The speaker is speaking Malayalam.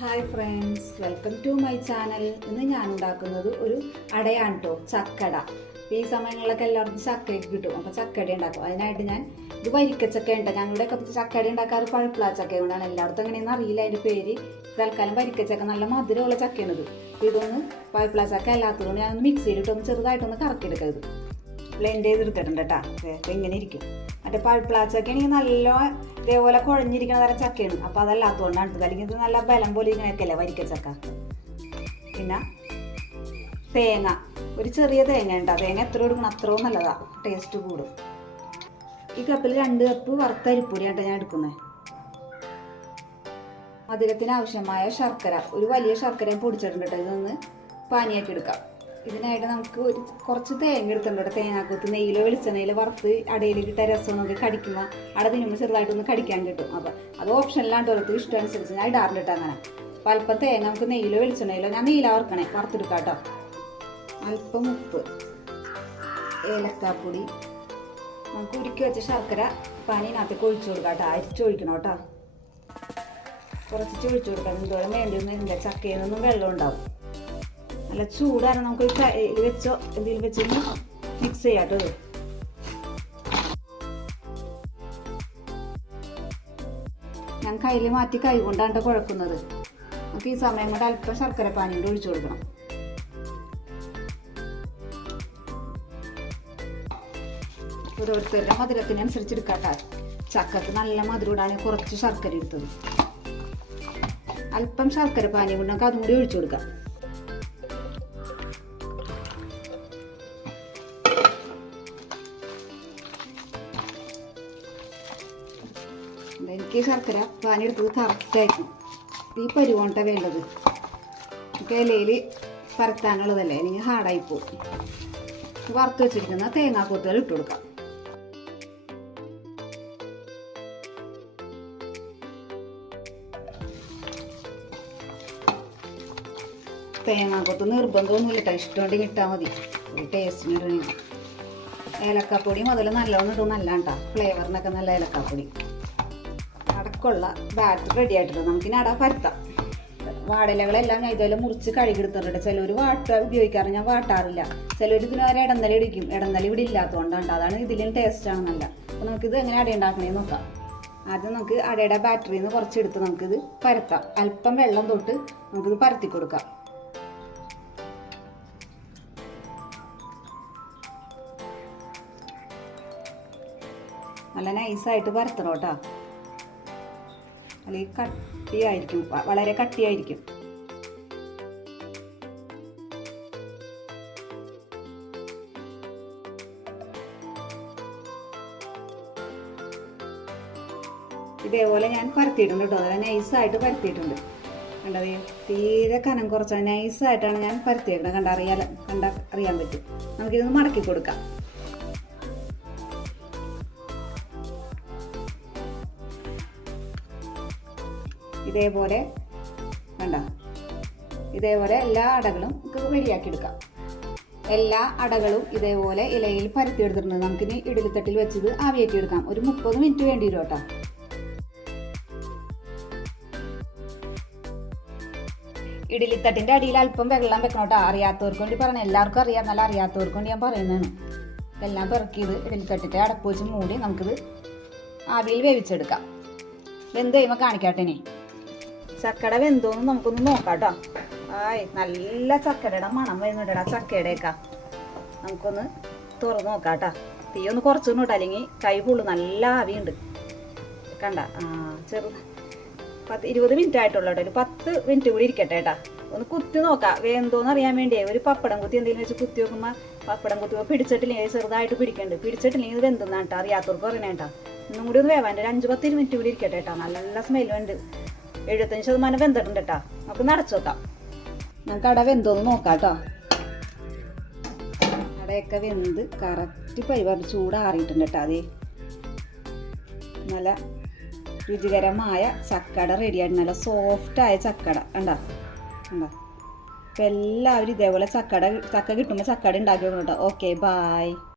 Hi friends, welcome to my channel. ഇന്ന് ഞാൻ ഉണ്ടാക്കുന്നത് ഒരു അടയാണ് കേട്ടോ, ചക്കട. ഈ സമയങ്ങളിലൊക്കെ എല്ലാവർക്കും ചക്കയൊക്കെ കിട്ടും. അപ്പോൾ ചക്കട ഉണ്ടാക്കും. അതിനായിട്ട് ഞാൻ ഇത് വരിക്കച്ചക്ക ഉണ്ട്. ഞങ്ങളുടെയൊക്കെ ചക്കട ഉണ്ടാക്കാറ് പഴുപ്പിള ചക്ക കൊണ്ടാണ്. എല്ലായിടത്തും എങ്ങനെയെന്ന് അറിയില്ല അതിൻ്റെ പേര്. തൽക്കാലം വരിക്കച്ചക്ക നല്ല മധുരമുള്ള ചക്കയാണിത്. ഇതൊന്ന് പഴുപ്പിള ചക്ക അല്ലാത്തതുകൊണ്ട് ഞാൻ മിക്സിയിലിട്ടൊന്ന് ചെറുതായിട്ടൊന്ന് കറക്കിയെടുക്കരുത്. ബ്ലെൻഡ് ചെയ്തെടുത്തിട്ടുണ്ട് കേട്ടോ. അപ്പോൾ ഇങ്ങനെ ഇരിക്കും. മറ്റേ പഴുപ്പിള ചക്ക ആണെങ്കിൽ നല്ല ഇതേപോലെ കുഴഞ്ഞിരിക്കുന്ന തരം ചക്കയാണ്. അപ്പോൾ അതല്ലാത്തതുകൊണ്ടാണ് ഇത്. അല്ലെങ്കിൽ ഇത് നല്ല ബലം പോലെ ഇങ്ങനെയൊക്കെ അല്ലേ വരിക്കച്ചക്ക. പിന്നെ തേങ്ങ, ഒരു ചെറിയ തേങ്ങ ഉണ്ട്. തേങ്ങ എത്ര കൊടുക്കണം അത്രയും നല്ലതാണ്, ടേസ്റ്റ് കൂടും. ഈ കപ്പിൽ 2 കപ്പ് വറുത്ത അരിപ്പൊടിയാണ് ഞാൻ എടുക്കുന്നത്. മധുരത്തിന് ആവശ്യമായ ശർക്കര, ഒരു വലിയ ശർക്കരയും പൊടിച്ചിട്ടുണ്ട്. ഇതൊന്ന് പാനിയാക്കി എടുക്കാം. ഇതിനായിട്ട് നമുക്ക് കുറച്ച് തേങ്ങ എടുത്തിട്ടുണ്ട്. തേങ്ങാക്കൊത്ത് നെയ്യിലോ വെളിച്ചെണ്ണയിലോ വറുത്ത് അടയിലേക്ക് ഇട്ട രസം നമുക്ക് കടിക്കുമ്പോൾ അട തിന്നുമ്പോൾ ചെറുതായിട്ടൊന്ന് കടിക്കാൻ കിട്ടും. അപ്പോൾ അത് ഓപ്ഷനിലാണ്ട് ഓരോരുത്തർ ഇഷ്ടമനുസരിച്ച് ഞാൻ ഇടാറുണ്ട് അങ്ങനെ. അപ്പോൾ അല്പം തേങ്ങ നമുക്ക് നെയ്യിലോ വെളിച്ചെണ്ണയിലോ, ഞാൻ നെയ്യില വറുക്കണേ, വറുത്തെടുക്കാം കേട്ടോ. അല്പം ഉപ്പ്, ഏലക്കാപ്പൊടി, നമുക്ക് ഉരുക്കി വെച്ച ശർക്കര പാനിനകത്തേക്ക് ഒഴിച്ചു കൊടുക്കാം കേട്ടോ. അരിച്ചൊഴിക്കണം കേട്ടോ. കുറച്ച് ഒഴിച്ചു കൊടുക്കാം. ഇതോടെ വേണ്ടിയൊന്നും ഇല്ല, ചക്കയിൽ നിന്നും വെള്ളം ഉണ്ടാവും. നല്ല ചൂടാണ്. നമുക്ക് ഇത് വെച്ചോ എന്തെങ്കിലും വെച്ചൊന്ന് മിക്സ് ചെയ്യാം കേട്ടോ. ഞാൻ കയ്യിൽ മാറ്റി കൈ കൊണ്ടാണ് കുഴക്കുന്നത്. നമുക്ക് ഈ സമയം കൊണ്ട് അല്പം ശർക്കര പാനിയുടെ ഒഴിച്ചു കൊടുക്കണം. ഓരോരുത്തരുടെ മധുരത്തിനനുസരിച്ച് എടുക്കാട്ടോ. ചക്കക്ക് നല്ല മധുരം ഇടാൻ കുറച്ച് ശർക്കര എടുത്തത്. അല്പം ശർക്കര പാനി കൊണ്ട് നമുക്ക് അതും കൂടി ഒഴിച്ചു കൊടുക്കാം. എനിക്ക് ശർക്കര പാനി എടുത്തത് കറക്റ്റായിരിക്കും. ഈ പരുവോണ്ട വേണ്ടത്. നമുക്ക് ഇലയിൽ പരത്താനുള്ളതല്ലേ, അല്ലെങ്കിൽ ഹാർഡായി പോകും. വറുത്ത് വെച്ചിരിക്കുന്ന തേങ്ങാക്കൊത്തുകൾ ഇട്ട് കൊടുക്കാം. തേങ്ങാക്കൊത്ത് നിർബന്ധമൊന്നുമില്ല കേട്ടോ, ഇഷ്ടമുണ്ടെങ്കിൽ ഇട്ടാൽ മതി. ഒരു ടേസ്റ്റിന് ഇടണമെങ്കിൽ ഏലക്കാപ്പൊടി മുതൽ നല്ലോണം ഇടും. നല്ല കേട്ടോ, ഫ്ലേവറിനൊക്കെ നല്ല ഏലക്കാപ്പൊടി. അടക്കമുള്ള ബാറ്റർ റെഡി ആയിട്ടുണ്ട്. നമുക്കിനി അട പരത്താം. വാടലകളെല്ലാം ഞാൻ ഇതുപോലെ മുറിച്ച് കഴുകിയെടുത്തിട്ടുണ്ട്. ചിലർ ഉപയോഗിക്കാറ്, ഞാൻ വാട്ടാറില്ല. ചിലർ ഇതിന് വരെ ഇടന്നല ഇടിക്കും. ഇടന്നല ഇവിടെ ഇല്ലാത്തതുകൊണ്ടാണ്. അതാണ് ഇതിലും ടേസ്റ്റാണ് നല്ല. അപ്പോൾ നമുക്കിത് എങ്ങനെ അട ഉണ്ടാക്കണമെന്ന് നോക്കാം. ആദ്യം നമുക്ക് അടയുടെ ബാറ്ററിയിൽ നിന്ന് കുറച്ചെടുത്ത് നമുക്കിത് പരത്താം. അല്പം വെള്ളം തൊട്ട് നമുക്കിത് പരത്തി കൊടുക്കാം. നല്ല നൈസായിട്ട് പരത്തണം കേട്ടോ, അല്ലെങ്കിൽ കട്ടിയായിരിക്കും, വളരെ കട്ടിയായിരിക്കും. ഇതേപോലെ ഞാൻ പരത്തിയിട്ടുണ്ട് കേട്ടോ. നല്ല നൈസായിട്ട് പരത്തിയിട്ടുണ്ട്. കണ്ടത് തീരെ കനം കുറച്ചാണ്, നൈസായിട്ടാണ് ഞാൻ പരത്തിയേക്കുന്നത്. അറിയാൻ പറ്റും. നമുക്കിതൊന്ന് മടക്കി കൊടുക്കാം. ഇതേപോലെ ഇതേപോലെ എല്ലാ അടകളും നമുക്ക് റെഡിയാക്കി എടുക്കാം. എല്ലാ അടകളും ഇതേപോലെ ഇലയിൽ പരത്തിയെടുത്തിട്ടുണ്ട്. നമുക്കിനി ഇഡലിത്തട്ടിൽ വെച്ചത് ആവിയേറ്റി എടുക്കാം. ഒരു 30 മിനിറ്റ് വേണ്ടി വരും കേട്ടോ. ഇഡലിത്തട്ടിൻ്റെ അടിയിൽ അല്പം വെള്ളം വെക്കണം കേട്ടോ. അറിയാത്തവർക്ക് വേണ്ടി പറയണം. എല്ലാവർക്കും അറിയാം, നല്ല അറിയാത്തവർക്ക് വേണ്ടി ഞാൻ പറയുന്നതാണ്. ഇതെല്ലാം പെറുക്കിയത് ഇഡലിത്തട്ടിൻ്റെ അടപ്പ് വെച്ച് മൂടി നമുക്കിത് ആവിയിൽ വേവിച്ചെടുക്കാം. വെന്ത് കഴിയുമ്പോൾ കാണിക്കാട്ടേനെ. ചക്കട വെന്തോന്ന് നമുക്കൊന്ന് നോക്കാം കേട്ടോ. നല്ല ചക്കടയുടെ മണം വരുന്നുണ്ടാ. ചക്കയുടെയൊക്കെ നമുക്കൊന്ന് തുറന്ന് നോക്കാം കേട്ടോ. തീ ഒന്ന് കുറച്ചൊന്നും ഇട്ടാ, അല്ലെങ്കിൽ കൈ പൊള്ളു. നല്ല ആവിയുണ്ട് കണ്ട. 20 മിനിറ്റ് ആയിട്ടുള്ളൂ കേട്ടോ. ഒരു 10 മിനിറ്റ് കൂടി ഇരിക്കട്ടെ കേട്ടാ. ഒന്ന് കുത്തി നോക്കാം വെന്തോന്ന് അറിയാൻ വേണ്ടിയേ. ഒരു പപ്പടം കുത്തി എന്തെങ്കിലും വെച്ച് കുത്തി നോക്കുമ്പോൾ പപ്പടം കുത്തിപ്പോൾ പിടിച്ചിട്ടില്ലെങ്കിൽ ചെറുതായിട്ട് പിടിക്കണ്ട്. പിടിച്ചിട്ടില്ലെങ്കിൽ ഇത് വെന്തെന്നാണ് കേട്ടോ. അറിയാത്തവർക്ക് പറയണേ കേട്ടോ. ഒന്നും കൂടി ഒന്ന് വേവാൻ 5-10 മിനിറ്റ് കൂടി ഇരിക്കട്ടെ കേട്ടോ. നല്ല സ്മെല്ലുണ്ട്. 75% വെന്തിട്ടുണ്ട് കേട്ടോ. നമുക്ക് നടച്ചു നോക്കാം. നമുക്ക് അട വെന്തോന്ന് നോക്കാം കേട്ടോ. അടയൊക്കെ വെന്ത് കറക്റ്റ് പരിപാടി ചൂടാറിയിട്ടുണ്ട് കേട്ടോ. അതേ നല്ല രുചികരമായ ചക്കട റെഡിയായിട്ട്, നല്ല സോഫ്റ്റായ ചക്കട കണ്ടോ. അപ്പോൾ എല്ലാവരും ഇതേപോലെ ചക്ക കിട്ടുമ്പോൾ ചക്കട ഉണ്ടാക്കി നോക്കണം കേട്ടോ. Okay, bye.